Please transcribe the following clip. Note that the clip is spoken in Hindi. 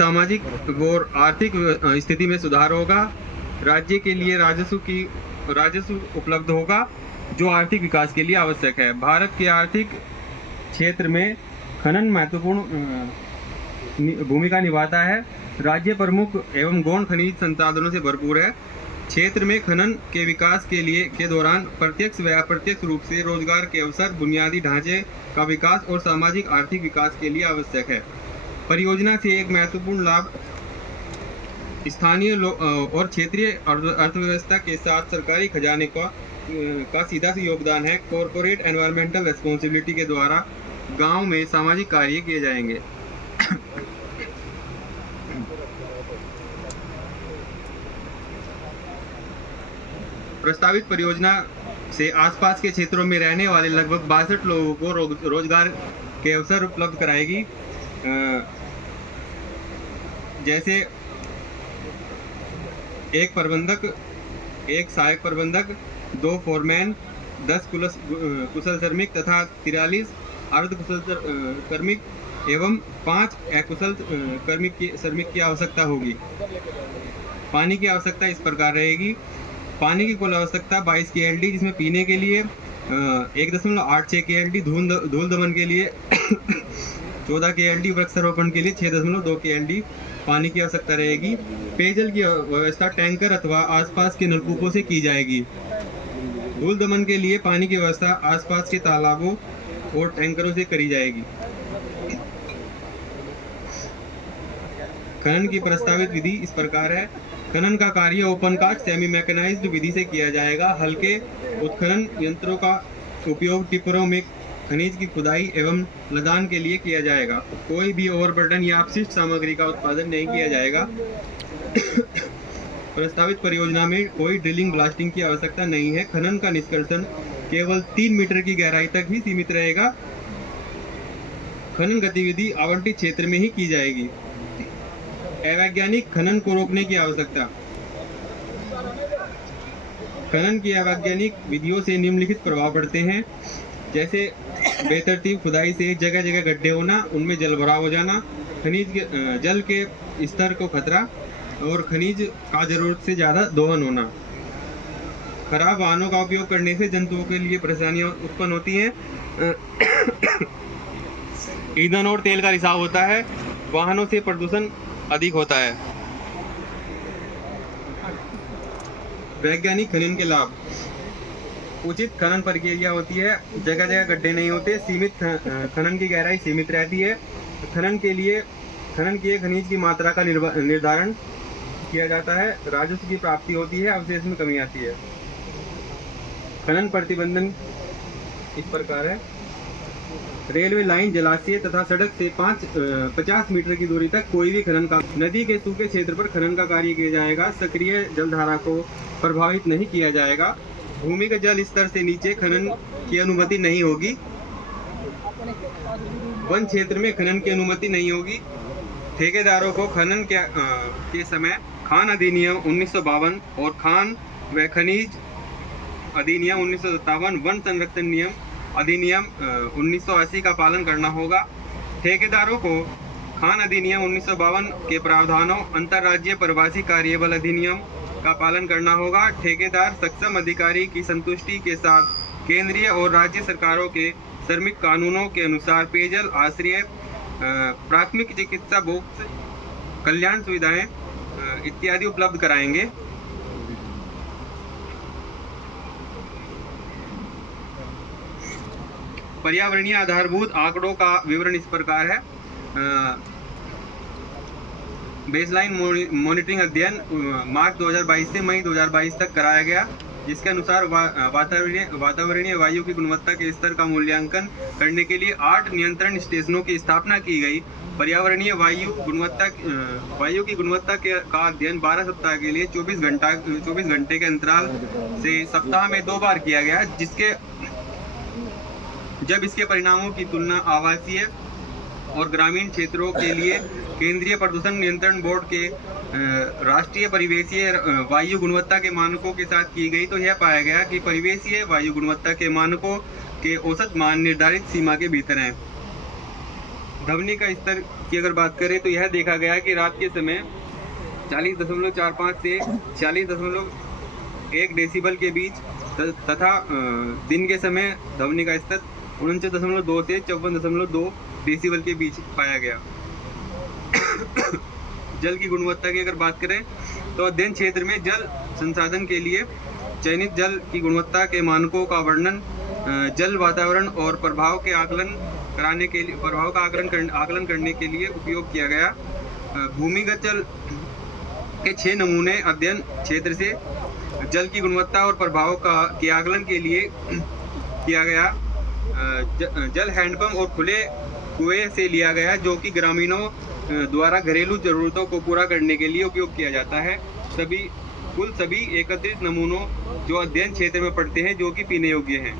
सामाजिक और आर्थिक स्थिति में सुधार होगा। राज्य के लिए राजस्व उपलब्ध होगा जो आर्थिक विकास के लिए आवश्यक है। भारत के आर्थिक क्षेत्र में खनन महत्वपूर्ण भूमिका निभाता है। राज्य प्रमुख एवं गौण खनिज संसाधनों से भरपूर है। क्षेत्र में खनन के विकास के दौरान प्रत्यक्ष व अप्रत्यक्ष रूप से रोजगार के अवसर, बुनियादी ढांचे का विकास और सामाजिक आर्थिक विकास के लिए आवश्यक है। परियोजना से एक महत्वपूर्ण लाभ स्थानीय और क्षेत्रीय अर्थव्यवस्था के साथ सरकारी खजाने का सीधा योगदान है। कॉरपोरेट एनवायरमेंटल रिस्पॉन्सिबिलिटी के द्वारा गांव में सामाजिक कार्य किए जाएंगे। प्रस्तावित परियोजना से आसपास के क्षेत्रों में रहने वाले लगभग 62 लोगों को रोजगार के अवसर उपलब्ध कराएगी। जैसे एक प्रबंधक, एक सहायक प्रबंधक, 2 फोरमैन, 10 कुशल श्रमिक तथा 43 अर्ध कुशल कार्मिक एवं 5 अकुशल श्रमिक की आवश्यकता होगी। पानी की आवश्यकता इस प्रकार रहेगी। पानी की कुल आवश्यकता 22 KLD, जिसमें पीने के लिए 1.86 KLD, धूल दमन के लिए 14 KLD, वृक्षारोपण के लिए 6.2 KLD पानी की आवश्यकता रहेगी। पेयजल की व्यवस्था टैंकर अथवा आसपास के नलकूपों से की जाएगी। धूल दमन के लिए पानी की व्यवस्था आसपास के तालाबों और टैंकरों से करी जाएगी। खनन की प्रस्तावित विधि इस प्रकार है। खनन का कार्य ओपन कास्ट सेमी मैकेनाइज्ड विधि से किया जाएगा। हल्के उत्खनन यंत्रों का उपयोग टिप्परों में खनिज की खुदाई एवं लदान के लिए किया जाएगा। कोई भी ओवरबर्डन या अपशिष्ट सामग्री का उत्पादन नहीं किया जाएगा। प्रस्तावित परियोजना में कोई ड्रिलिंग ब्लास्टिंग की आवश्यकता नहीं है। खनन का निष्कर्षण केवल 3 मीटर की गहराई तक ही सीमित रहेगा। खनन गतिविधि आवंटित क्षेत्र में ही की जाएगी। अवैज्ञानिक खनन को रोकने की आवश्यकता। खनन की अवैज्ञानिक विधियों से निम्नलिखित प्रभाव पड़ते हैं, जैसे बेतरतीब खुदाई से जगह जगह गड्ढे होना, उनमें जलभराव हो जाना, जल के स्तर को खतरा और खनिज का जरूरत से ज़्यादा दोहन होना। खराब वाहनों का उपयोग करने से जंतुओं के लिए परेशानियां उत्पन्न होती हैं। ईंधन और तेल का रिसाव होता है। वाहनों से प्रदूषण अधिक होता है। वैज्ञानिक खनन के लाभ। उचित खनन प्रक्रिया होती है। जगह जगह गड्ढे नहीं होते। सीमित खनन की गहराई सीमित रहती है। खनन किए खनिज की मात्रा का निर्धारण किया जाता है। राजस्व की प्राप्ति होती है। अवशेष में कमी आती है। खनन प्रतिबंधन इस प्रकार है। रेलवे लाइन, जलाशय तथा सड़क से 50 मीटर की दूरी तक कोई भी खनन का नदी के सूखे क्षेत्र पर खनन का कार्य किया जाएगा। सक्रिय जलधारा को प्रभावित नहीं किया जाएगा। भूमिगत जल स्तर से नीचे खनन की अनुमति नहीं होगी। वन क्षेत्र में खनन की अनुमति नहीं होगी। ठेकेदारों को खनन के समय खान अधिनियम 1952 और खान व खनिज अधिनियम 1957, वन संरक्षण नियम अधिनियम 1980 का पालन करना होगा। ठेकेदारों को खान अधिनियम 1952 के प्रावधानों, अंतर्राज्यीय प्रवासी कार्यबल अधिनियम का पालन करना होगा। ठेकेदार सक्षम अधिकारी की संतुष्टि के साथ केंद्रीय और राज्य सरकारों के श्रमिक कानूनों के अनुसार पेयजल, आश्रय, प्राथमिक चिकित्सा, बोक्स, कल्याण सुविधाएं इत्यादि उपलब्ध कराएंगे। पर्यावरणीय आधारभूत आंकड़ों का विवरण इस प्रकार है। बेसलाइन मॉनिटरिंग अध्ययन मार्च 2022 से मई 2022 तक कराया गया, जिसके अनुसार वातावरणीय वायु की गुणवत्ता के स्तर का मूल्यांकन करने के लिए 8 नियंत्रण स्टेशनों की स्थापना की गई। पर्यावरणीय वायु की गुणवत्ता का अध्ययन 12 सप्ताह के लिए 24 घंटे के अंतराल से सप्ताह में 2 बार किया गया, जब इसके परिणामों की तुलना आवासीय और ग्रामीण क्षेत्रों के लिए केंद्रीय प्रदूषण नियंत्रण बोर्ड के राष्ट्रीय परिवेशीय वायु गुणवत्ता के मानकों के साथ की गई, तो यह पाया गया कि परिवेशीय वायु गुणवत्ता के मानकों के औसत मान निर्धारित सीमा के भीतर हैं। ध्वनि का स्तर की अगर बात करें तो यह देखा गया कि रात के समय 40.45 से 46.1 डेसिबल के बीच तथा दिन के समय ध्वनि का स्तर 49.2 से 54.2 डेसिबल के बीच पाया गया। जल की गुणवत्ता की अगर बात करें तो अध्ययन क्षेत्र में जल संसाधन के लिए चयनित जल की गुणवत्ता के मानकों का वर्णन, जल वातावरण और प्रभाव के आकलन करने के लिए उपयोग किया गया। भूमिगत जल के 6 नमूने अध्ययन क्षेत्र से जल की गुणवत्ता और प्रभाव के आकलन के लिए किया गया। जल हैंडपंप और खुले कुएं से लिया गया, जो कि ग्रामीणों द्वारा घरेलू जरूरतों को पूरा करने के लिए उपयोग किया जाता है। कुल सभी एकत्रित नमूनों जो अध्ययन क्षेत्र में पड़ते हैं, जो कि पीने योग्य हैं।